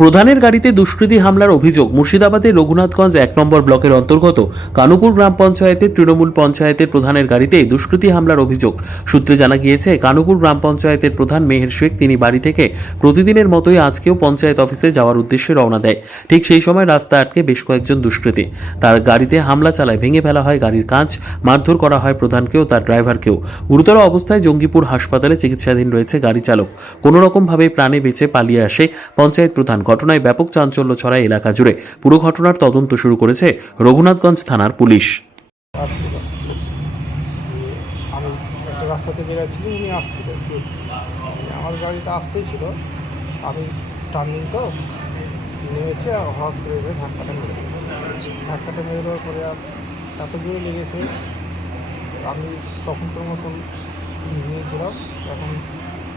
প্রধানের গাড়িতে দুষ্কৃতী হামলার অভিযোগ মুর্শিদাবাদের রঘুনাথগঞ্জ এক নম্বর ব্লকের অন্তর্গত কানুপুর গ্রাম পঞ্চায়েতের তৃণমূল পঞ্চায়েতের প্রধানের গাড়িতে দুষ্কৃতী হামলার অভিযোগ। সূত্রে জানা গিয়েছে, কানুপুর গ্রাম পঞ্চায়েতের প্রধান মেহের শেখ তিনি বাড়ি থেকে প্রতিদিনের মতোই আজকেও পঞ্চায়েত অফিসে যাওয়ার উদ্দেশ্যে রওনা দেয়। ঠিক সেই সময় রাস্তা আটকে বেশ কয়েকজন দুষ্কৃতী। তার গাড়িতে হামলা চালায়, ভেঙে ফেলা হয় গাড়ির কাঁচ, মারধর করা হয় প্রধানকেও, তার ড্রাইভারকেও। গুরুতর অবস্থায় জঙ্গিপুর হাসপাতালে চিকিৎসাধীন রয়েছে গাড়ি চালক। কোনো রকমভাবে প্রাণে বেঁচে পালিয়ে আসে পঞ্চায়েত প্রধান ঘটনায় ব্যাপক চাঞ্চল্য ছড়ায় এলাকা জুড়ে। পুরো ঘটনার তদন্ত শুরু করেছে রঘুনাথগঞ্জ থানার পুলিশ। আমি একটা রাস্তা থেকে উনি আসছিল আমার গাড়িটা আসতেই ছিল। আমি টার্নিং তো নেমেছে, আর করে ধাক্কাটা মেরে ধাক্কাটা মেরে দেওয়ার পরে এত জোরে লেগেছে, আমি তখনকার মতন নিয়েছিলাম, এখন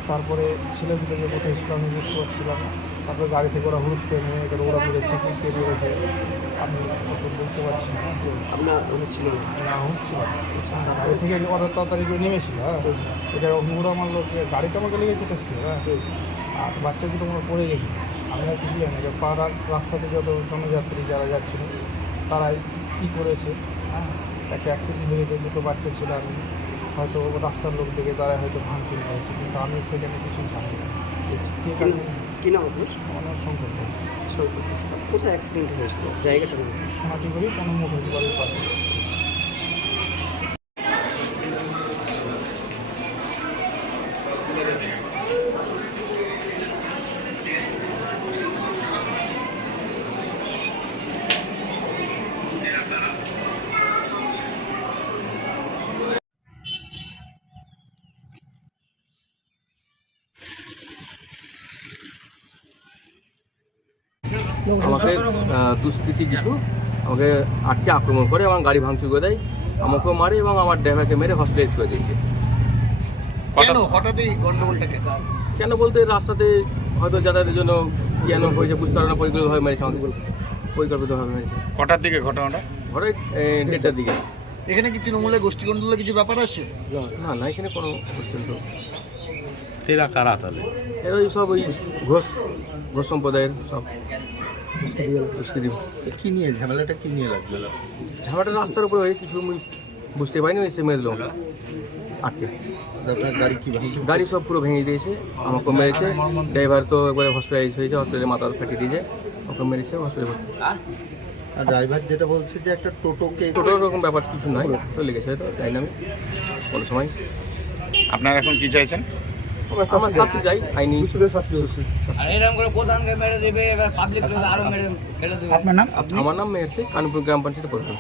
তারপরে ছেলেগুলো যে কোথায় ছিল আমি বুঝতে পারছিলাম তারপরে গাড়ি থেকে ওরা হুলস করে নিয়ে গেলে ওরা মেরেছে পিছিয়ে মেরেছে আমি বুঝতে পারছি না। আপনার অনুজ ছিল না না গাড়ি থেকে অর্ডার তাড়াতাড়ি করে নেমেছিল হ্যাঁ। এটা মুড়া মারলো কি গাড়িটা আমাকে লেগে যেতেছিল হ্যাঁ। আর বাচ্চা দুটো আমার পড়ে গেছিল আমি আর কিছু জানি না পাড়ার রাস্তাতে যত জনযাত্রী যারা যাচ্ছিল তারাই কী করেছে হ্যাঁ। একটা অ্যাক্সিডেন্ট হয়ে গেছে দুটো বাচ্চা ছিল আমি হয়তো রাস্তার লোক দেখে তারা হয়তো ভাঙচুর করেছে কিন্তু আমি সেখানে কিছু জানি না। কি নাম আপনার? আমার শঙ্কর ঘোষ। কোথায় অ্যাক্সিডেন্ট হয়েছিল? জায়গাটা সোনাটি কি? সোনাটিগুড়ি কোনো মুখোশ বাড়ির পাশে। আমাকে দুষ্কৃতী কিছু আমাকে আটকে আক্রমণ করে আমার গাড়ি ভাঙচুর করে দেয় আমাকেও মারে এবং আমার ড্রাইভারকে মেরে হসপিটালাইজ করে দিয়েছে। কেন? হঠাৎ এই গন্ডগোলটা কেন? কেন বলতে রাস্তাতে হয়তো যাতায়াতের জন্য কেন হয়েছে বুঝতে পারে না পরিকল্পিতভাবে মেরেছে আমাকে। পরিকল্পিতভাবে মেরেছে। কটার দিকে ঘটনাটা? ঘরে দেড়টার দিকে। এখানে কি তৃণমূলের গোষ্ঠী গন্ডলের কিছু ব্যাপার আছে? না না এখানে কোনো মুশকিল এরা কারা তাহলে? এরা ওই সব ওই ঘোষ ঘোষ সম্প্রদায়ের সব। কি নিয়ে ঝামেলাটা কি নিয়ে লাগবে? ঝামেলাটা রাস্তার উপরে হয়ে কিছু বুঝতে পারিনি ওই সে মেরে দিল আটকে গাড়ি কি গাড়ি সব পুরো ভেঙে দিয়েছে আমাকে মেরেছে। ড্রাইভার তো একবারে হসপিটালাইজ হয়েছে হসপিটালে মাথা ফাটিয়ে দিয়েছে ওকে মেরেছে হসপিটালে আর ড্রাইভার যেটা বলছে যে একটা টোটোকে টোটো রকম ব্যাপার কিছু নাই তো লেগেছে হয়তো তাই না আমি। কোনো সময়। আপনারা এখন কি চাইছেন? আমার শাস্তি চাই। আইনি। আর এরকম করে প্রধানকে মেরে দেবে এবার পাবলিক আরও মেরে ফেলে দেবে। আপনার নাম? আমার নাম মেহের শেখ কানপুর গ্রাম পঞ্চায়েত প্রধান।